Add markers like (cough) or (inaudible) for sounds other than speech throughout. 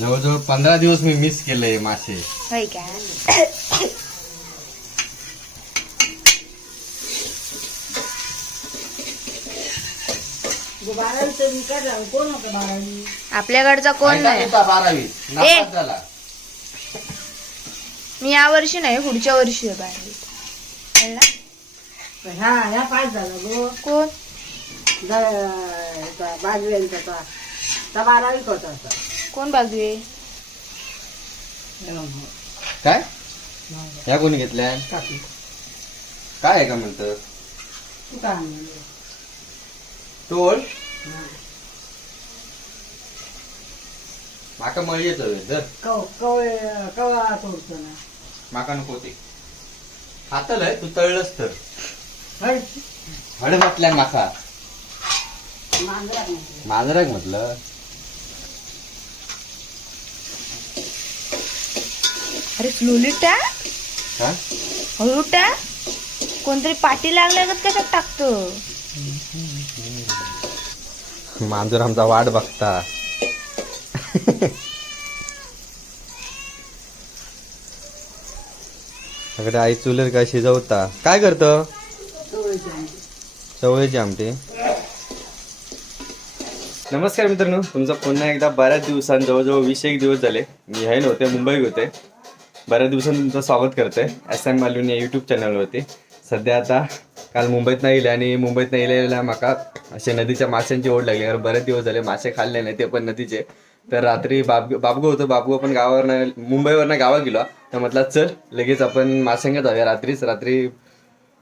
जवळजवळ पंधरा दिवस मी मिस केले मासे. होय का? आपल्याकडचा कोण नाही. बारावी. नापास झाला. मी या वर्षी नाही पुढच्या वर्षी आहे बारावी. कळला? ह्या ह्या पास झालं गो. कोण? बारावीत होता. कोण बाजू आहे काय? या कोणी घेतल्या. काय आहे का म्हणतं? टोळ माका मळी येतो ना. माका नको ते. हातल आहे तू तळलंच तर. हळ हड म्हटल्या माका. मांजराक म्हटलं? अरे स्लोली टा हा? हळू टा कोणतरी पाठी लागल्यागत कशात टाकतो? मांजर आमचा वाट बघता. सगळे आई चुलर काय शिजवता? काय करत. चवळीची आमटी. नमस्कार मित्रांनो तुमचं पुन्हा एकदा बऱ्याच दिवसांत जवळजवळ वीस एक दिवस झाले. मी हे नव्हते मुंबईत होते. बऱ्याच दिवसांनी तुमचं स्वागत करतोय. एस एम मालून या युट्यूब चॅनलवरती सध्या आता काल मुंबईत नाही आणि मुंबईत नाही येयला माका असे नदीच्या माशांची ओढ लागली. कारण बरेच दिवस झाले मासे खाल्ले नाही ते पण नदीचे. तर रात्री बाब बाबगो होतं. बाबगो पण गावावर मुंबईवरनं गावात गेलो. तर म्हटलं चल लगेच आपण माशांगा जाऊया. रात्रीच रात्री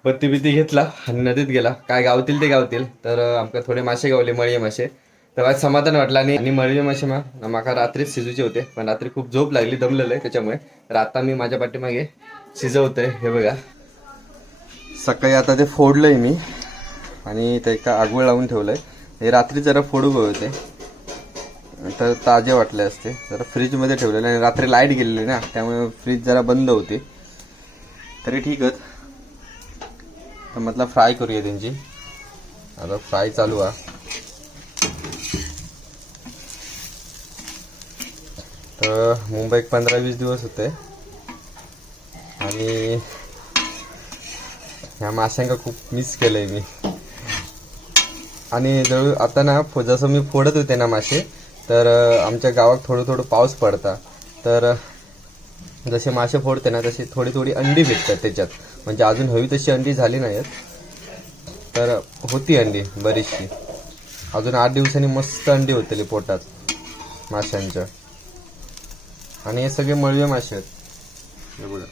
बत्ती बित्ती घेतला आणि नदीत गेला. काय गावतील ते गावतील. तर आमका थोडे मासे गावले मळी मासे. तर आज समाधान वाटला आणि आणि मळी मासे मग माका रात्रीच शिजूचे होते. पण रात्री खूप झोप लागली दमलेलं आहे त्याच्यामुळे. तर आता मी माझ्या पाठीमागे शिजवतोय हे बघा. सकाळी आता ते फोडलंय मी आणि ते एका आगवळ लावून ठेवलंय. हे रात्री जरा फोडू होते. तर ताजे वाटले असते. जरा फ्रीजमध्ये ठेवलेले आणि रात्री लाइट गेलेली ना त्यामुळे फ्रीज जरा बंद होती. तरी ठीकच तर म्हटलं फ्राय करूया त्यांची. आता फ्राय चालू आहे. मुंबईत पंधरा वीस दिवस होते. आणि ह्या माशांका खूप मिस केलंय मी. आणि जवळ आता ना फो- जसं मी फोडत होते ना मासे तर आमच्या गावात थोडं थोडं पाऊस पडता. तर जसे मासे फोडते ना तशी थोडी थोडी अंडी भेटतात त्याच्यात. म्हणजे अजून हवी तशी अंडी झाली नाहीत. तर होती अंडी बरीचशी. अजून आठ दिवसांनी मस्त अंडी होतली पोटात माशांच्या. आणि हे सगळे मळवे मासे आहेत. हे बघा.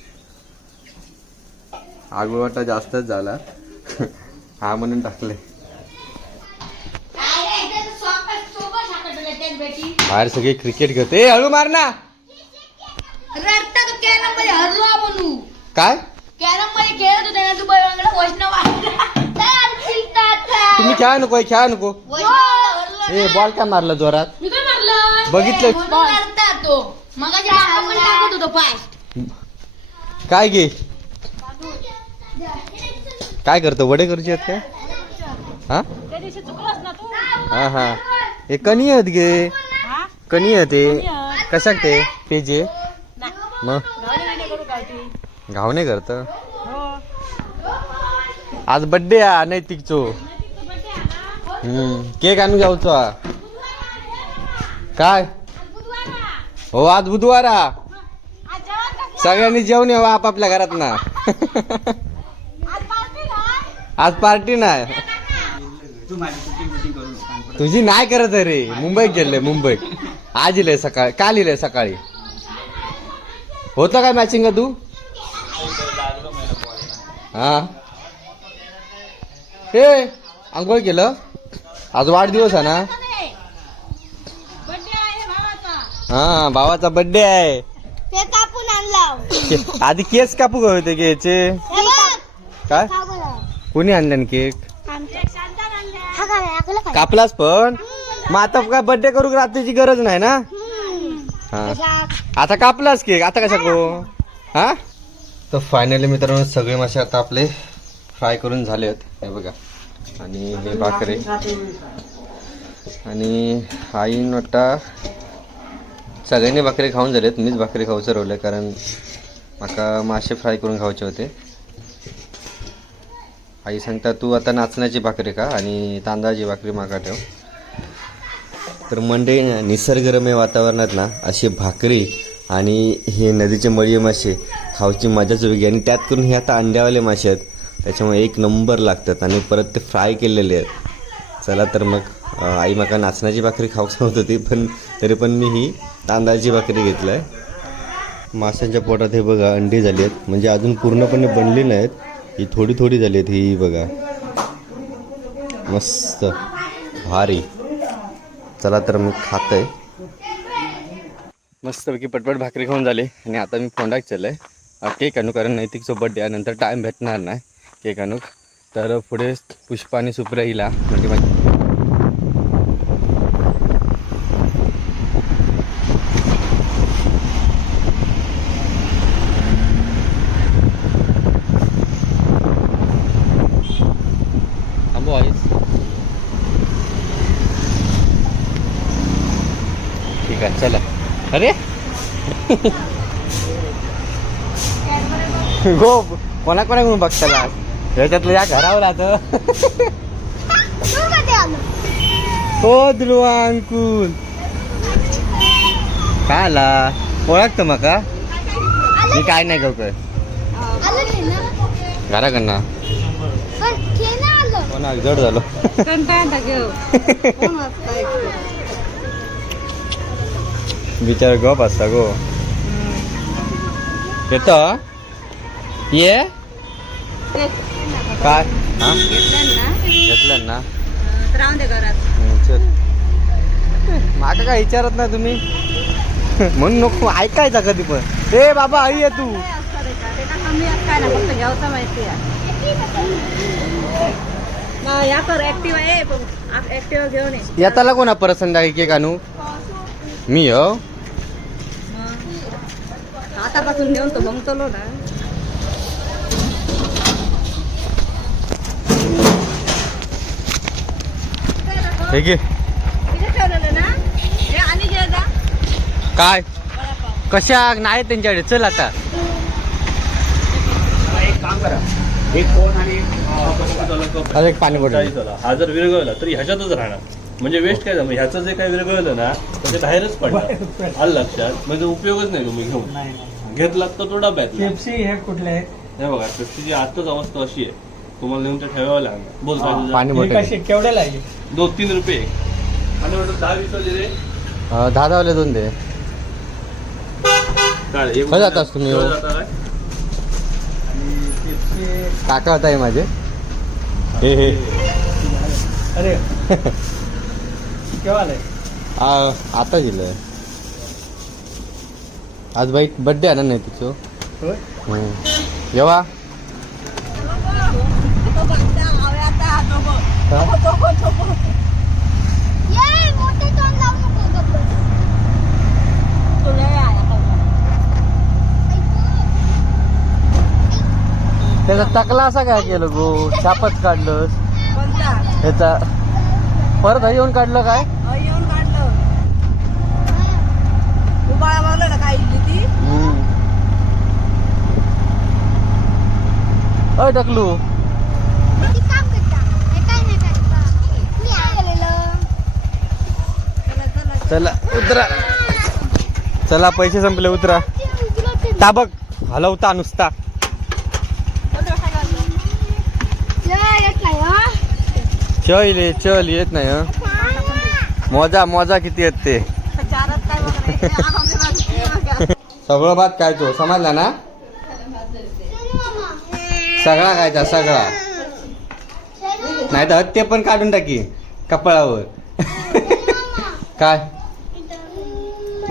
आगवाटा जास्तच झाला. हा म्हणून टाकले. बाहेर सगळे क्रिकेट खेळते. ए, हळू मार ना. काय? तुम्ही खेळा नको खेळा नको. ए बॉल काय मारला जोरात? बघितलं. मग आपण टाकत होतो फास्ट काय घे काय करतो? वडे करूचे आहेत काय? हा? हा हा. हे कणी आहेत गे. कणी आहेत ते कशाक ते? पेजे? मग घावणे करत? आज बड्डे हा नैतिकचो. हम्म. केक आणून जाऊचो हा काय? हो आज बुधवार सगळ्यांनी जेवण यावं आपापल्या घरात ना आज पार्टी नाही. तुझी नाही करत रे. मुंबईत गेले मुंबईत. आज इले सकाळी काल इले सकाळी. होतं काय मॅचिंग तू? हा? हे आंघोळ केलं? आज वाढदिवस आहे ना? हा भावाचा बर्थडे आहे. ते कापून आणला. आधी केस कापू का होते घ्यायचे? काय? कोणी आणलं केक? कापलास पण? मग आता काय बर्थडे करू रात्रीची गरज नाही ना? हा. आता कापलास केक? आता कशा को हा? तर फायनली मित्रांनो सगळे मासे आता आपले फ्राय करून झाले आहेत. हे बघा. आणि हे भाकरे. आणि आई नोटा सगळ्यांनी भाकरी खाऊन झालेत. मीच भाकरी खाऊचं राहिलं कारण माका मासे फ्राय करून खावचे होते. आई सांगता तू आता नाचण्याची भाकरी खा आणि तांदळाची भाकरी माका ठेव. तर मंडई निसर्गरम्य वातावरणात ना अशी भाकरी आणि हे नदीचे मळी मासे खाऊची मजाच वेगळी आणि त्यात करून हे आता अंड्यावाले मासे आहेत. त्याच्यामुळे एक नंबर लागतात आणि परत ते फ्राय केलेले आहेत. चला तर मग आई माका नाचण्याची भाकरी खाऊ सांगत होती पण तरी पण मी ही तांदळाची भाकरी घेतलं आहे माशांच्या पोटात हे बघा अंडी झाली आहेत. म्हणजे अजून पूर्णपणे बनली नाहीत. ही थोडी थोडी झाली आहेत ही बघा. मस्त. भारी. चला तर मी खातोय. मस्तपैकी पटपट भाकरी खाऊन झाली. आणि आता मी फोंडाक चाललंय. आहे केक आणू कारण नैतिकचा बड्डे आहे नंतर टाईम भेटणार नाही केक आणू तर पुढे पुष्पा आणि सुप्रिया हिला. म्हणजे माझी थांबू आईस ठीक आहे चला अरे गो कोणा कोणा म्हणून बघताला ह्याच्यातलं या घरावर आता हो ध्रुवा अंकुल काय आला? ओळखतं मका मी काय नाही गाव काय घराकडनं. कोणा जड झालो. बिचार गप असता गो. येतं? ये? काय? हा? घेतलं ना. हम्म, चल. माका काय विचारत नाही तुम्ही? म्हणून नको ऐकायचा कधी पण. ए बाबा आई ये तू ऍक्टिव्ह घेऊन ये. येताला कोणा परत संध्याकाळी केक आणू? मी हो. आतापासून घेऊन तो चलो ना ठीक आहे तिथे ठेवलेलं ना हे आणि घे जा. काय? कशा? नाही त्यांच्याकडे. चल आता. एक काम करा. एक कोण आणि एक अरे पाणी बॉटल. हा जर विरघळला तर ह्याच्यातच राहणार. म्हणजे वेस्ट काय झालं? ह्याचं जे काय विरघळलं ना तर ते बाहेरच पडणार. आलं लक्षात? म्हणजे उपयोगच नाही तुम्ही घेऊन. घेतलात तर तो डब्यात पेप्सी हे कुठले? आहेत हे बघा पेप्सीची आजच अवस्था अशी आहे. तुम्हाला नेऊन ते ठेवावं लागणार बोल? पाणी हे बॉटल कसे केवढ्याला आहे दोन तीन रुपये. आणि म्हटलं दहा वीस वाले रे. अं, दहा दोन दे. काय एक कधी जातास तुम्ही हो? जाता काय? आणि पेप्सी काका होता हे माझे. हे हे. अरे. (laughs) केव्हा आलाय? आ, आता दिलं आज बाई बड्डे आहे ना नाही तिचं होय? येवा. त्याचा टकला असा काय केलं गो? छापच काढलं कोणता? ह्याचा परत हा येऊन काढलं काय? अ, येऊन काढलं. उबाळा मारलं ना काय ती? अय टकलू चला उतरा. चला पैसे संपले उतरा. ताबक हलवता नुसता. चल ये चल येत नाही हं. मोजा मोजा किती येत ते. सगळं भात काय तो समजला ना? सगळा खायचा सगळा. नाही तर ते पण काढून टाकी कपाळावर. (laughs) काय?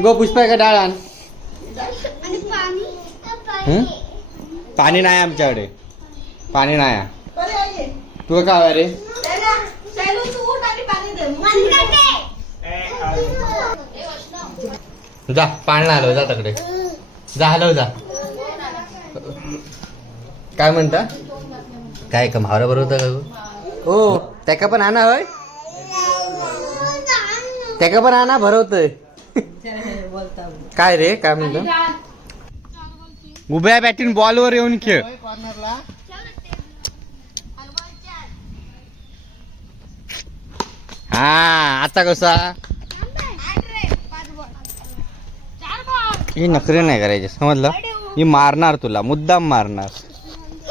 गो पुष्पा का डाळ आण? पाणी? नाही आमच्याकडे. पाणी नाही. आहे. तुला काय हवं रे जा पाणी हलव जा तकडे. जा हलव जा. काय म्हणता? काय का भावरा बरोबर होता का गं? ओ त्याका पण आणा होय? त्याका पण आणा भरवतोय. काय रे काय म्हणतो उभ्या बॅटिंग बॉलवर येऊन खेळ. हा आता कसा? ही नखरे नाही करायचे समजलं? मी मारणार तुला मुद्दाम मारणार.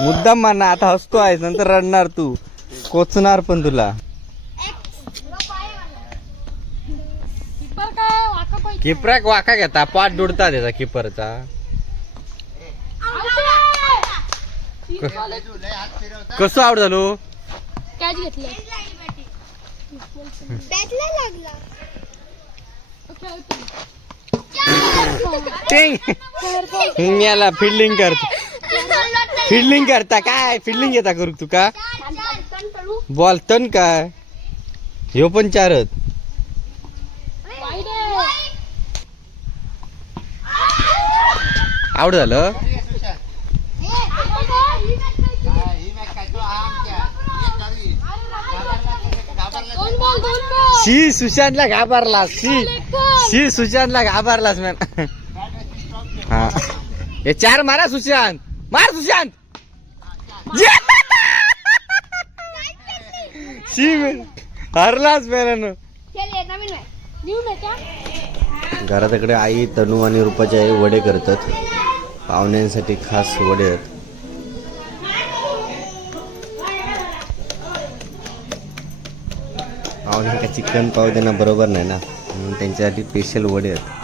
मुद्दाम मारणार आता हसतो आहेस नंतर रडणार तू. कोचणार पण तुला. किपराक वाका घेता पाठ डुडता त्याचा किपरचा कसं आउट झालो कॅच घेतलं टिंग याला फिल्डिंग करता फिल्डिंग करता काय फिल्डिंग येता करू तू का बॉल तन काय ह्यो पण चारत आवड झालं? शी सुशांतला घाबरला शी. शी सुशांतला घाबरलास मॅन हा. हे चार मारा सुशांत. मार सुशांत. ये! शी हरलाच मॅन घरातकडे आई तनू आणि रुपाचे आई वडे करतात. पाहुण्यांसाठी खास वडे आहेत. पाहुणे चिकन पाव त्यांना बरोबर नाही ना? म्हणून त्यांच्यासाठी स्पेशल वडे आहेत.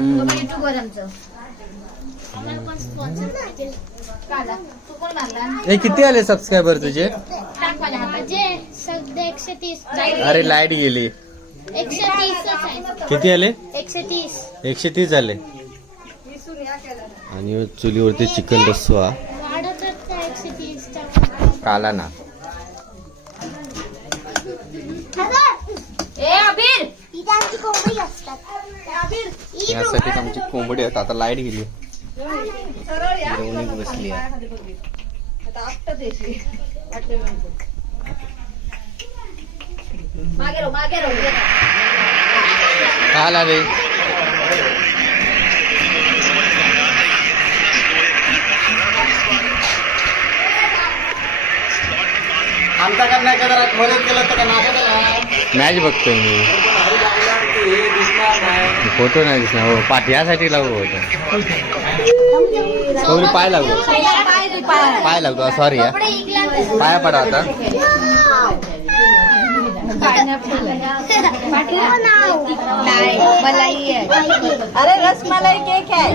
युट्यूब वर आमचं. हे किती आले सबस्क्रायबर तुझे? सध्या एकशे तीस अरे लाइट गेली. एकशे आहे. किती आले? एकशे तीस एकशे तीस झाले आणि चुलीवरती चिकन तीस काला ना. ए अबीर! इथे आमची कोंबडी असतात. यासाठी आमची कोंबडी आहेत. आता लाइट गेली बसली आहे. मागे रो मागे रो काला रे. आमचा करण्या जरा मदत केलं तर मॅच बघतोय मी. फ़ोटो नाही दिसणार हो पाठ यासाठी लागू होतं सौरी पाय लागू पाय लागतो सॉरी या पाया पडा आता अरे रसमलाई केक आहे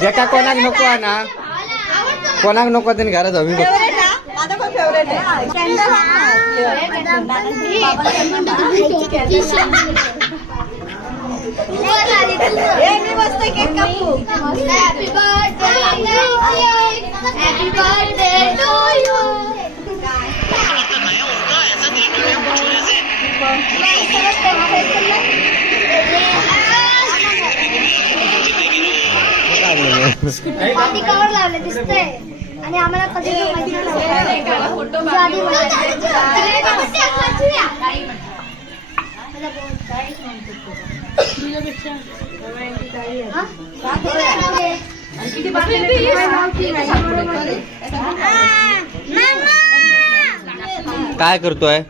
स्वतः ऑर्डर दिली जे का कोणाक नको आहे ना कोणाक नको त्यांनी घरात हवी बघ माझा पण फेवरेट मी मस्त केक कापू Happy birthday to you. Happy birthday to you. आधी कवर लावले दिसतंय. आणि आम्हाला कधी माहिती नाही तुझ्या आधी किती काय करतोय?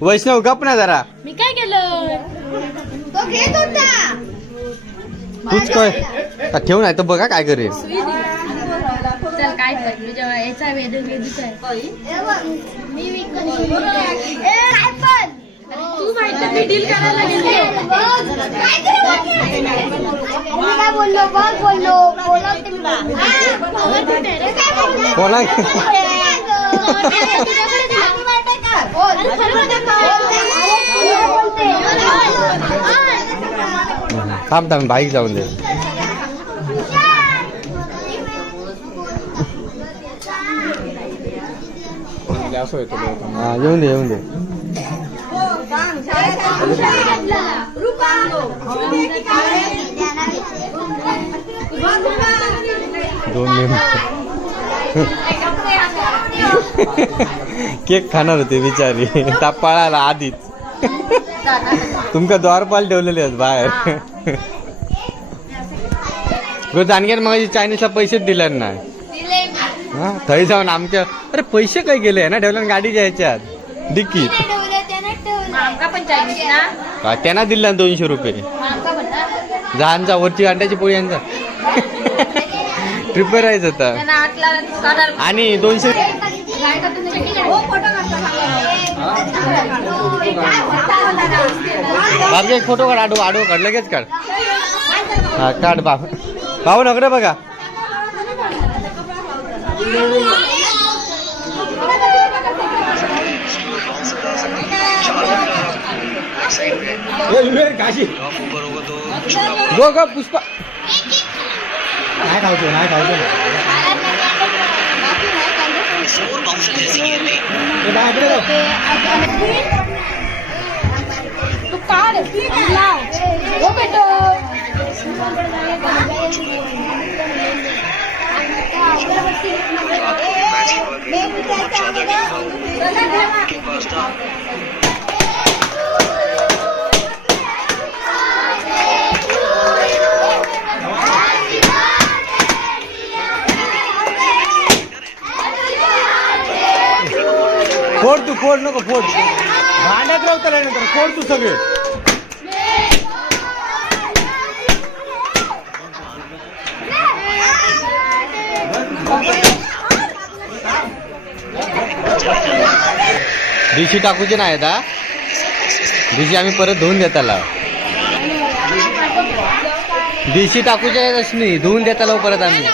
वैष्णव गप ना जरा. मी काय केलं? तो घेत होता. तूच काय? का ठेव नाही तर बघा काय करेल चल काय पण मी जेव्हा याचा वेद वेदूचा आहे मी विकत काय पण तू माहिती मी डील करायला गेले मी काय बोललो बघ बोललो बोलवते मी. काय बोललो? कोणा थांब थांब बाईक जाऊन दे हा येऊन दे येऊन दे दोन केक खाणार होते बिचारी. ताप पळाला आधीच. तुमका द्वारपाल ठेवलेले आहेत बाहेर. आणखी मग चायनीजला पैसेच दिले नाही. हा थंय जाऊन आमच्या अरे पैसे काय गेले? ना ठेवल्या गाडीच्या ह्याच्यात. डिक्कीत आमका पण चायनीज ना? का? त्यांना दिला दोनशे रुपये. जहानचा वरची अंड्याची पोळी यांचा. ट्रिप राहायचं होता त्यांना आठला सात आठ आणि दोनशे? हो, फोटो बाबा एक फोटो काढ आडो आडो काढ. लगेच काढ. हा काढ बाब. भाऊ नकडे बघा. गो गो पुष्पा. नाही खावतो नाही खावतो तू? काढ लाव हो बेटो फोड तू फोड नको फोड. भांड्यात राहता नंतर फोड तू सगळे. डिशी टाकूचे नाही आता. डिशी आम्ही परत धुवून देताला डिशी टाकूचे आहेत अश्मी धुवून देताला परत आम्ही.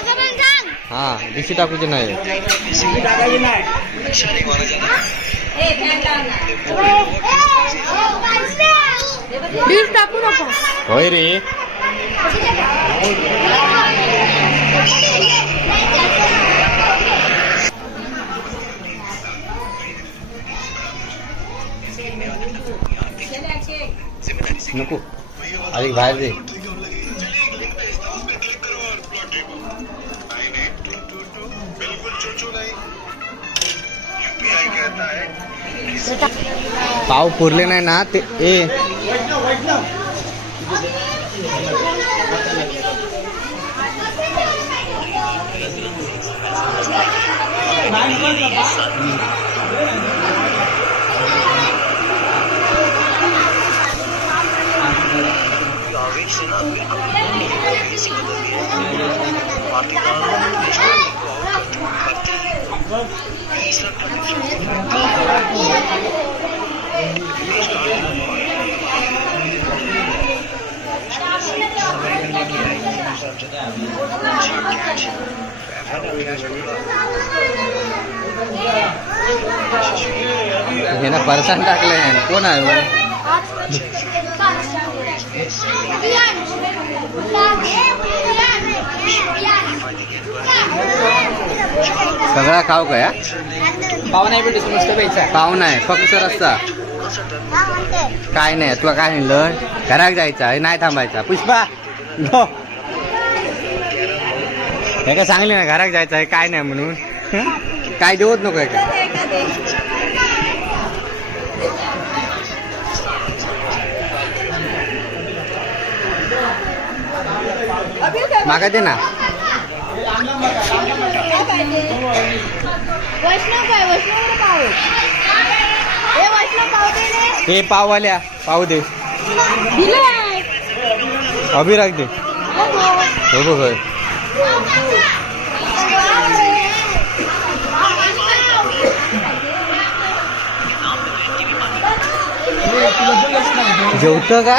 हा डिशी टाकूचे नाही. होय रे. नको। अधिक बाहेर दे पाव पुरले नाही ना ते ए। हे ना परसान टाकले कोण आहे हो? सगळा खाऊ का या? पाहुणा आहे भेटू मस्त प्यायचा पाहुणा आहे फक्त रस्ता. काय नाही तुला काय म्हणलं? घरात जायचा नाही थांबायचा. पुष्पा. हे का सांगले ना घरात जायचं आहे काय नाही म्हणून? काय देऊच नको हे का मागा दे ना वैष्णव काय वैष्णव पाव हे वैष्णव पाव दे रे. पाववाल्या पाव दे अभिराग दे हो बघ होय. जेवत का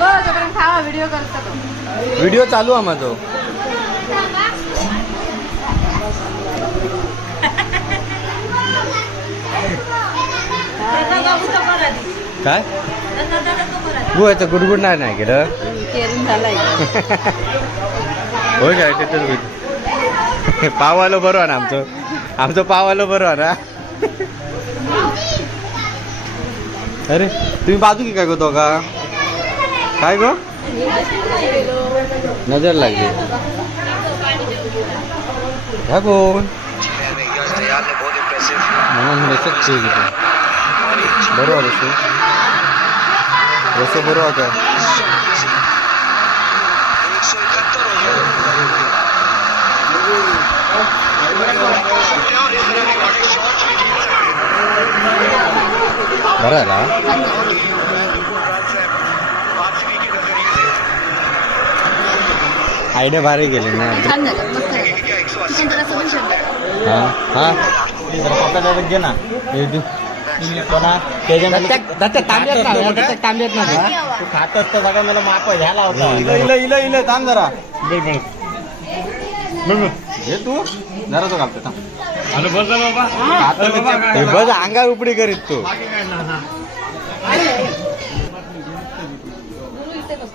व्हिडिओ करतो व्हिडिओ चालू आहे माझा. काय? गोव्याचं गुडगुड नाही नाही केलं. होय काय तिथंच होईल पाव आलो बरं आहे ना आमचं. आमचं पाव आलो बरं आहे ना. अरे तुम्ही बाजू की काय गो का काय ग? नजर लागली. ह्या कोण? म्हणून मेसेज ते. बरोबर रसो रसो बरोबर काय बरं आहे आयडिया भारी गेले ना छान झालं मस्त झालं चिकनचा रस्सा पण छान झाला. हा हा घे ना हे दे. त्याच्या- त्याच्या तांब्यात ना, हे तू जरा तो घालतो थांब. हे बघ अंगार उपडी करीत तू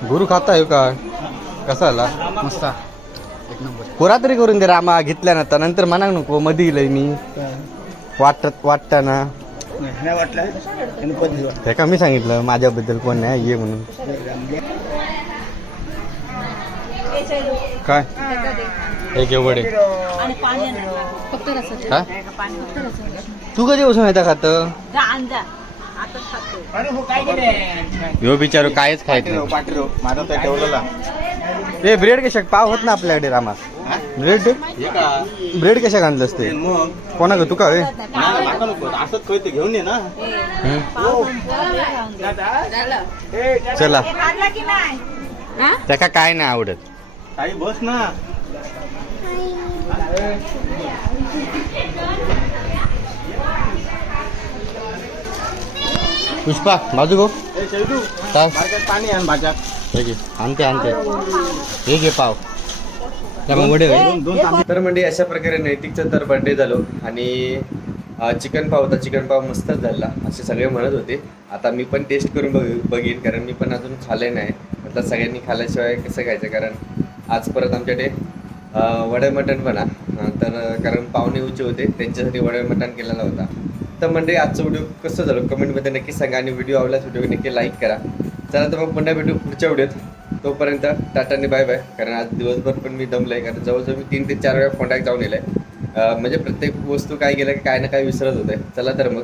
गुरु खाता आहे का कसा आला? मस्त. पुरा तरी करून दे रामा घेतल्यानंतर नंतर म्हणा नको मध्ये येईल मी. वाटत वाटताना. हे का मी सांगितलं? माझ्याबद्दल कोण नाही ये म्हणून. काय? हे. काय दे. तू कधी बसून येता खात? जा, आण जा. आताच खातो. ह्यो बिचारो कायच ब्रेड कशा पाव होत ना आपल्याकडे रामा ब्रेड ब्रेड कशा घालत असते कोणा ग तू का होय? घेऊन ये ना हम्म. पाव संपला, खाऊन दे. चला त्याका काय नाही आवडत काही बस ना पुष्पा बाजू गो ए शैलू तास मार्केट पाणी आण भाज्यात हे घे आणते आणते. हे घे पाव. वडे. तर म्हणजे अशा प्रकारे नैतिकचा तर बर्थडे झालो आणि चिकन पाव होता चिकन पाव मस्तच झाला असे सगळे म्हणत होते. आता मी पण टेस्ट करून बघ बघीन कारण मी पण अजून खाल्ले नाही. म्हटलं सगळ्यांनी खाल्ल्याशिवाय कसं खायचं? कारण आज परत आमच्याकडे वडे मटण बना तर कारण पाहुणे उचे होते त्यांच्यासाठी वडे मटण केलेला होता. तर म्हणजे आजचं व्हिडिओ कसं झालं? कमेंटमध्ये नक्की सांगा आणि व्हिडिओ आवडल्यास व्हिडिओ नक्की लाईक करा. चला तर मग पुन्हा भेटू पुढच्या व्हिडिओत. तोपर्यंत टाटाने बाय बाय कारण आज दिवसभर पण मी दमलंय कारण जवळजवळ मी तीन ते चार वेळा कॉन्टॅक्ट जाऊन येईल म्हणजे प्रत्येक वस्तू काय गेलं काय ना काय विसरत होते चला तर मग.